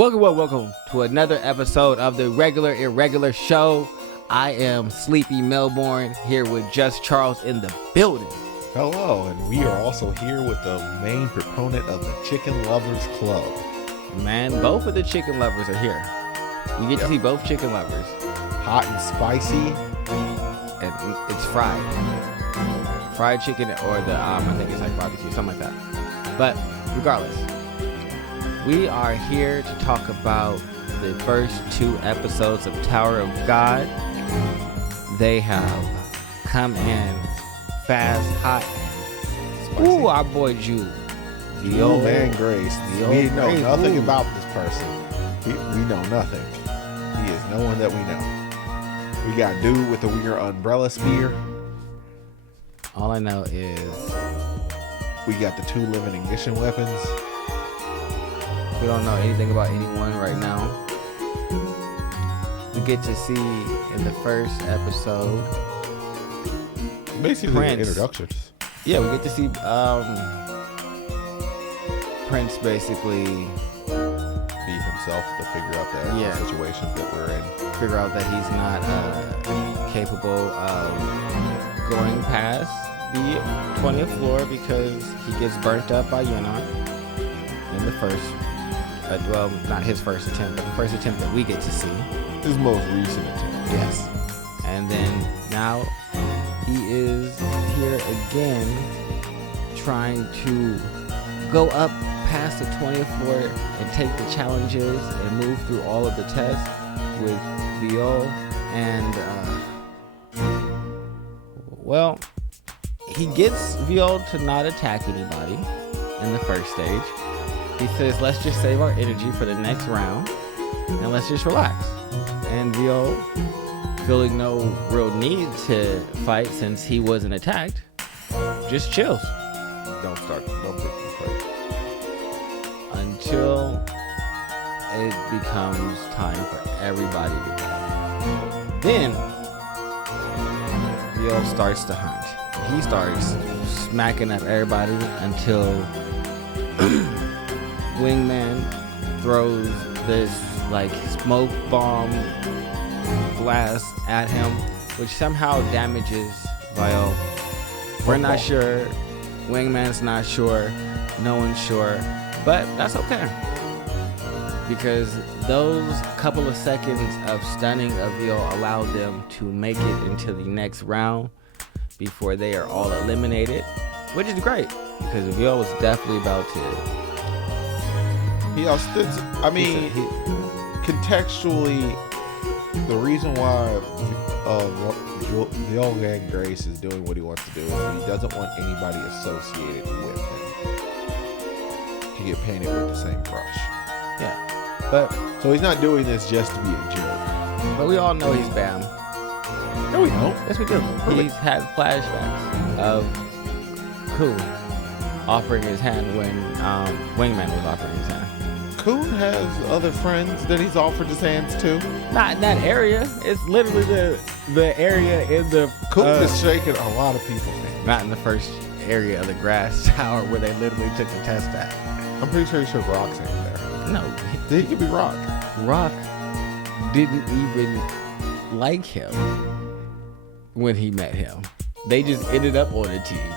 Welcome to another episode of the Irregular show. I am Sleepy Melbourne here with Just Charles in the building. Hello, and we are also here with the main proponent of the Chicken Lovers Club. Man, both of the chicken lovers are here. You get to see both chicken lovers. Hot and spicy. And it's fried. Fried chicken or the, I think it's like barbecue, something like that. But regardless, we are here to talk about the first 2 episodes of Tower of God. They have come in fast, hot, and spicy. Ooh, our boy Jude. The old man Grace. We know nothing about this person. We know nothing. He is no one that we know. We got dude with a weird umbrella spear. All I know is we got the 2 living ignition weapons. We don't know anything about anyone right now. We get to see in the first episode basically Prince. Introductions. Yeah, we get to see Prince basically be himself to figure out that situation that we're in. Figure out that he's not capable of going past the 20th floor because he gets burnt up by Yenon in the first, well, not his first attempt, but the first attempt that we get to see. His most recent attempt. Yes. And then now he is here again trying to go up past the 20th floor and take the challenges and move through all of the tests with Viol. And, well, he gets Viol to not attack anybody in the first stage. He says, let's just save our energy for the next round and let's just relax. And Viol, feeling no real need to fight since he wasn't attacked, just chills. Don't pick me fight. Until it becomes time for everybody to go. Then Viol starts to hunt. He starts smacking up everybody until Wingman throws this like smoke bomb blast at him, which somehow damages Viol. We're not sure. Wingman's not sure. No one's sure. But that's okay. Because those couple of seconds of stunning of Viol allowed them to make it into the next round before they are all eliminated, which is great because Viol was definitely about to. Contextually, the reason why the old man Grace is doing what he wants to do is he doesn't want anybody associated with him to get painted with the same brush. Yeah. But so he's not doing this just to be a jerk. But we all know he's Bam. No, we don't. Yes, we do. He's had flashbacks of Coon offering his hand when Wingman was offering his hand. Coon has other friends that he's offered his hands to. Not in that area. It's literally the area in the... Coon is shaking a lot of people's hands. Not in the first area of the grass tower where they literally took the test at. I'm pretty sure he shook Rock's hand there. No. He could be Rock. Rock didn't even like him when he met him. They just ended up on a team.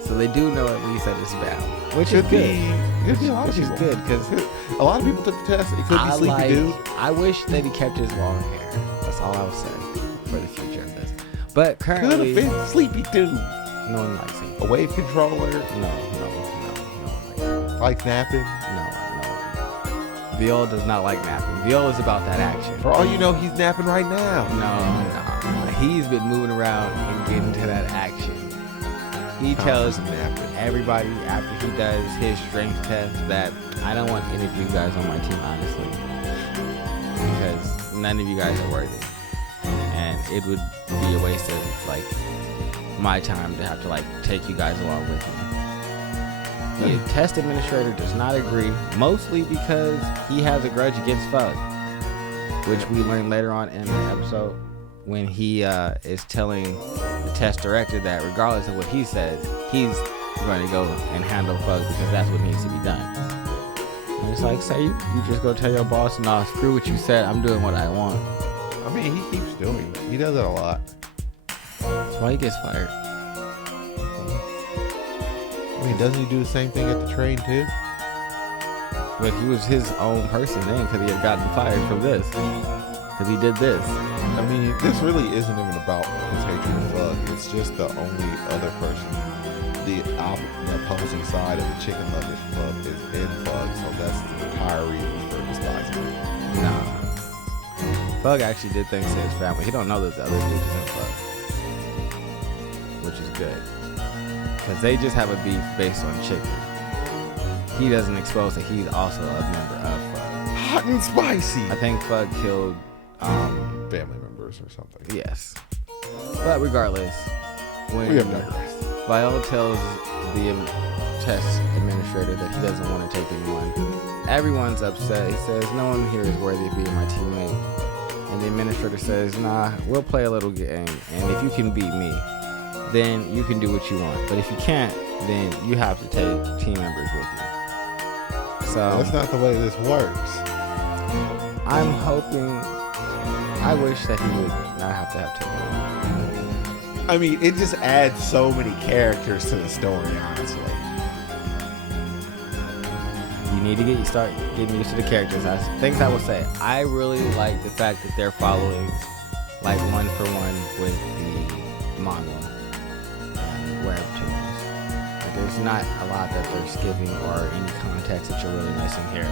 So they do know at least that it's Bam. Which is good. Which is good because a lot of people took the test. It could be Sleepy Dude. I wish that he kept his long hair. That's all I'll say for the future of this. But currently, could have been Sleepy Dude. No one likes him. A wave controller. No one likes him. Like napping. No. Viol does not like napping. Viol is about that action. For all you know, he's napping right now. No. He's been moving around and getting to that action. He tells everybody after he does his strength test that I don't want any of you guys on my team, honestly, because none of you guys are worthy, and it would be a waste of like my time to have to like take you guys along with me. The test administrator does not agree, mostly because he has a grudge against Fug, which we learn later on in the episode when he is telling the test director that regardless of what he says, he's going to go and handle Fug because that's what needs to be done. And It's like, say you just go tell your boss, nah, screw what you said. I'm doing what I want. I mean, he keeps doing it. He does it a lot. That's why he gets fired. I mean, doesn't he do the same thing at the train too? But he was his own person then because he had gotten fired from this. Because he did this. I mean, this really isn't even about his hatred of Thug. It's just the only other person. The opposing side of the Chicken Lovers Club is in Thug, so that's the entire reason for despising him. Nah. Thug actually did things to his family. He don't know that the other dude is in Thug. Which is good. Because they just have a beef based on chicken. He doesn't expose that he's also a member of Thug. Hot and spicy! I think Thug killed family members or something. yes. But regardless, when We have digressed. Viola tells the test administrator that he doesn't want to take anyone, everyone's upset. He says, no one here is worthy of being my teammate. And the administrator says, nah, we'll play a little game. And if you can beat me, then you can do what you want. But if you can't, then you have to take team members with you. So That's not the way this works. I'm hoping, I wish that he would not have to have two. I mean, it just adds so many characters to the story, honestly. You need to start getting used to the characters. Things I will say. I really like the fact that they're following like one for one with the manga and webtoons. Like, there's not a lot that they're skipping or any context that you're really missing here.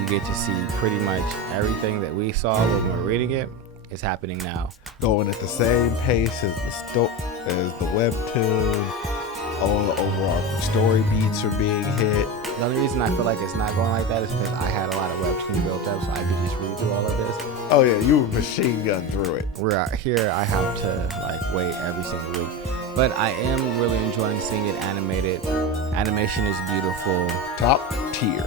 You get to see pretty much everything that we saw when we were reading it is happening now. Going at the same pace as the webtoon. All the overall story beats are being hit. The only reason I feel like it's not going like that is because I had a lot of webtoon built up, so I could just read through all of this. Oh yeah, you were machine gun through it. We're out here, I have to like wait every single week. But I am really enjoying seeing it animated. Animation is beautiful. Top tier.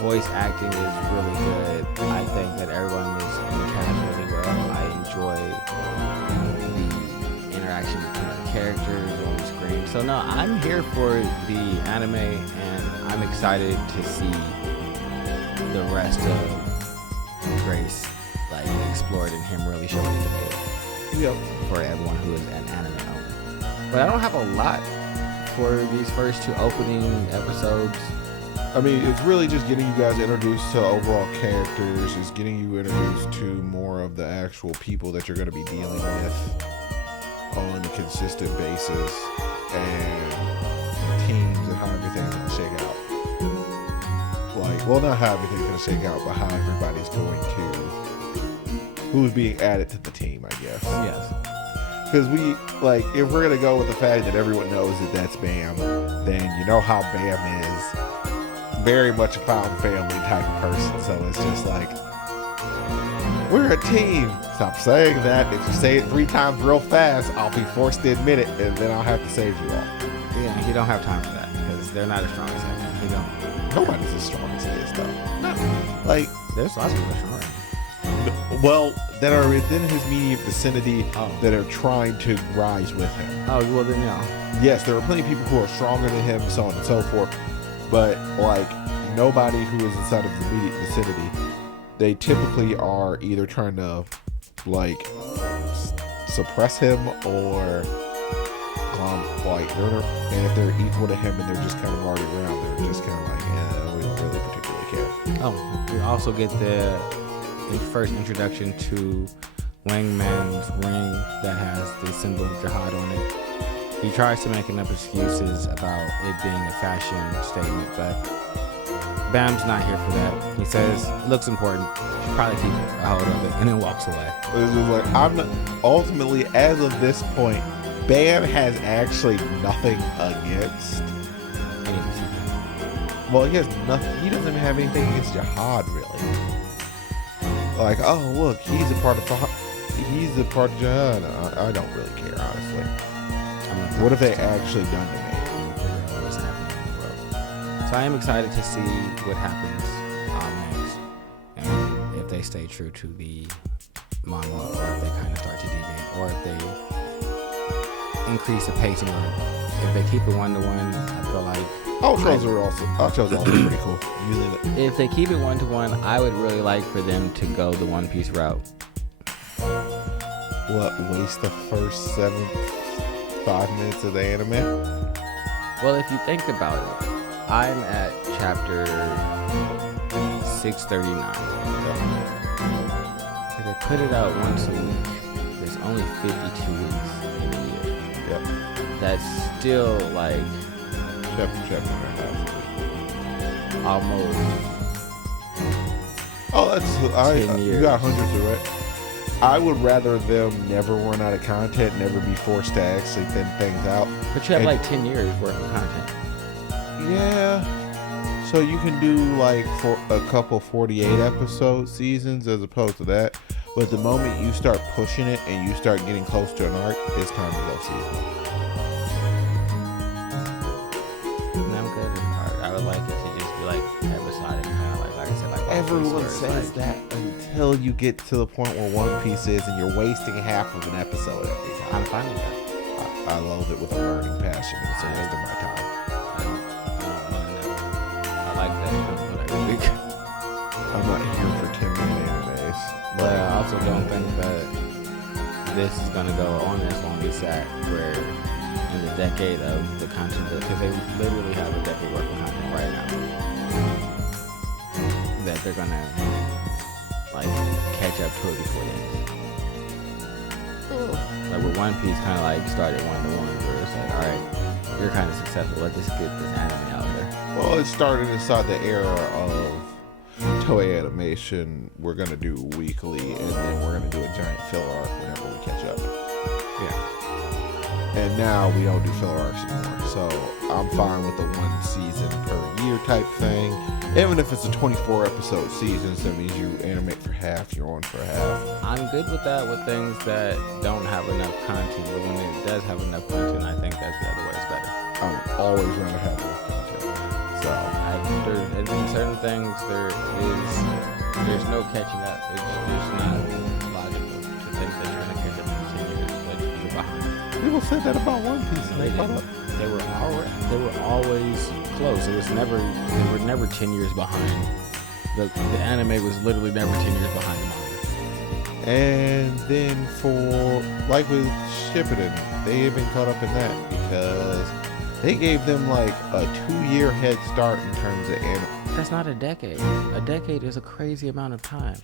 Voice acting is really good. I think that everyone is cast really well. I enjoy the interaction between the characters on screen. So no, I'm here for the anime, and I'm excited to see the rest of Grace like explored and him really show what he can do. Yep. For everyone who is an anime owner. But I don't have a lot for these first two opening episodes. I mean, it's really just getting you guys introduced to overall characters. It's getting you introduced to more of the actual people that you're going to be dealing with on a consistent basis, and teams and how everything's going to shake out. Like, well, not how everything's going to shake out, but how everybody's going to, who's being added to the team, I guess. Yes. Because we, like, if we're going to go with the fact that everyone knows that that's Bam, then you know how Bam is. Very much a found family type of person, so it's just like, we're a team. Stop saying that. If you say it 3 times real fast, I'll be forced to admit it, and then I'll have to save you all. Yeah, he don't have time for that because they're not as strong as him. He don't. Nobody's as strong as he is, though. No. Like, There's lots of people stronger. well, that are within his immediate vicinity that are trying to rise with him. Oh, well then no. Yes, there are plenty of people who are stronger than him, so on and so forth. But, like, nobody who is inside of his immediate vicinity, they typically are either trying to, like, suppress him or, like, and if they're equal to him and they're just kind of already around, they're just kind of like, we don't really particularly care. Oh, we also get the first introduction to Wang Man's ring that has the symbol of jihad on it. He tries to make enough excuses about it being a fashion statement, but Bam's not here for that. He says it looks important, should probably keep a hold of it, and then walks away. It's just like, ultimately, as of this point, Bam has actually nothing against. Well, he has nothing. He doesn't even have anything against jihad, really. Like, oh look, he's a part of jihad. I don't really care, honestly. What have they actually done to me? What's happening in the world. So I am excited to see what happens next, and if they stay true to the manga, or if they kind of start to deviate, or if they increase the pacing or if they keep it 1-to-1, I feel like Outro's are also pretty cool. if they keep it 1-to-1, I would really like for them to go the One Piece route. What, waste the first 5 minutes of the anime? Well, if you think about it, I'm at chapter 639. If they put it out once a week, there's only 52 weeks in a year. Yep. That's still like Chapter and a half. almost Oh, that's 10 years. You got hundreds of it. I would rather them never run out of content, never be forced to actually thin things out. But you have like 10 years worth of content. Yeah. So you can do like for a couple 48 episode seasons as opposed to that. But the moment you start pushing it and you start getting close to an arc, it's time to go seasonal. And I'm good in art. I would like it to just be like episodic, kind of like I said, like Everyone says that until you get to the point where One Piece is and you're wasting half of an episode every time. I'm fine with that. I love it with a burning passion. It's a waste of my time. I like that every week. I'm not here for 10-minute animes. But I also don't think that this is going to go on as long as that, where in the decade of the content, because they literally have a decade worth of content right now, that they're going to like catch up to it before it ends. Like with One Piece kind of like started 1-to-1, where it's like, all right, you're kind of successful, let's just get this anime out there. Well, it started inside the era of Toei Animation. We're going to do weekly, and then we're going to do a giant filler arc whenever we catch up. Yeah. And now we don't do filler arcs anymore. So I'm fine with the 1 season per year type thing. Even if it's a 24 episode season, so that means you animate for half, you're on for half. I'm good with that with things that don't have enough content, but when it does have enough content, I think that's the other way is better. I would always rather have more content. So In certain things, there's no catching up. It's just not logical to think that you're going to catch up in 10 years, but you're behind. people said that about One Piece, and they caught up. They were always close. They were never 10 years behind. The anime was literally never 10 years behind the manga. And then for, like with Shippuden, they even caught up in that because they gave them like a 2-year head start in terms of anime. That's not a decade. A decade is a crazy amount of time.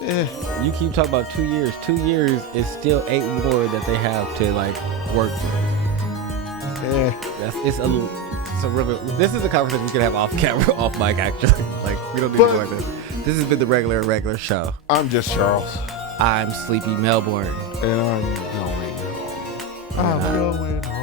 Eh, You keep talking about 2 years. 2 years is still 8 more that they have to like work with. This is a conversation we can have off camera, off mic actually. Like we don't need to go like this. This has been the Irregular show. I'm just Charles. I'm Sleepy Melbourne. And I'm going home. I'm going home.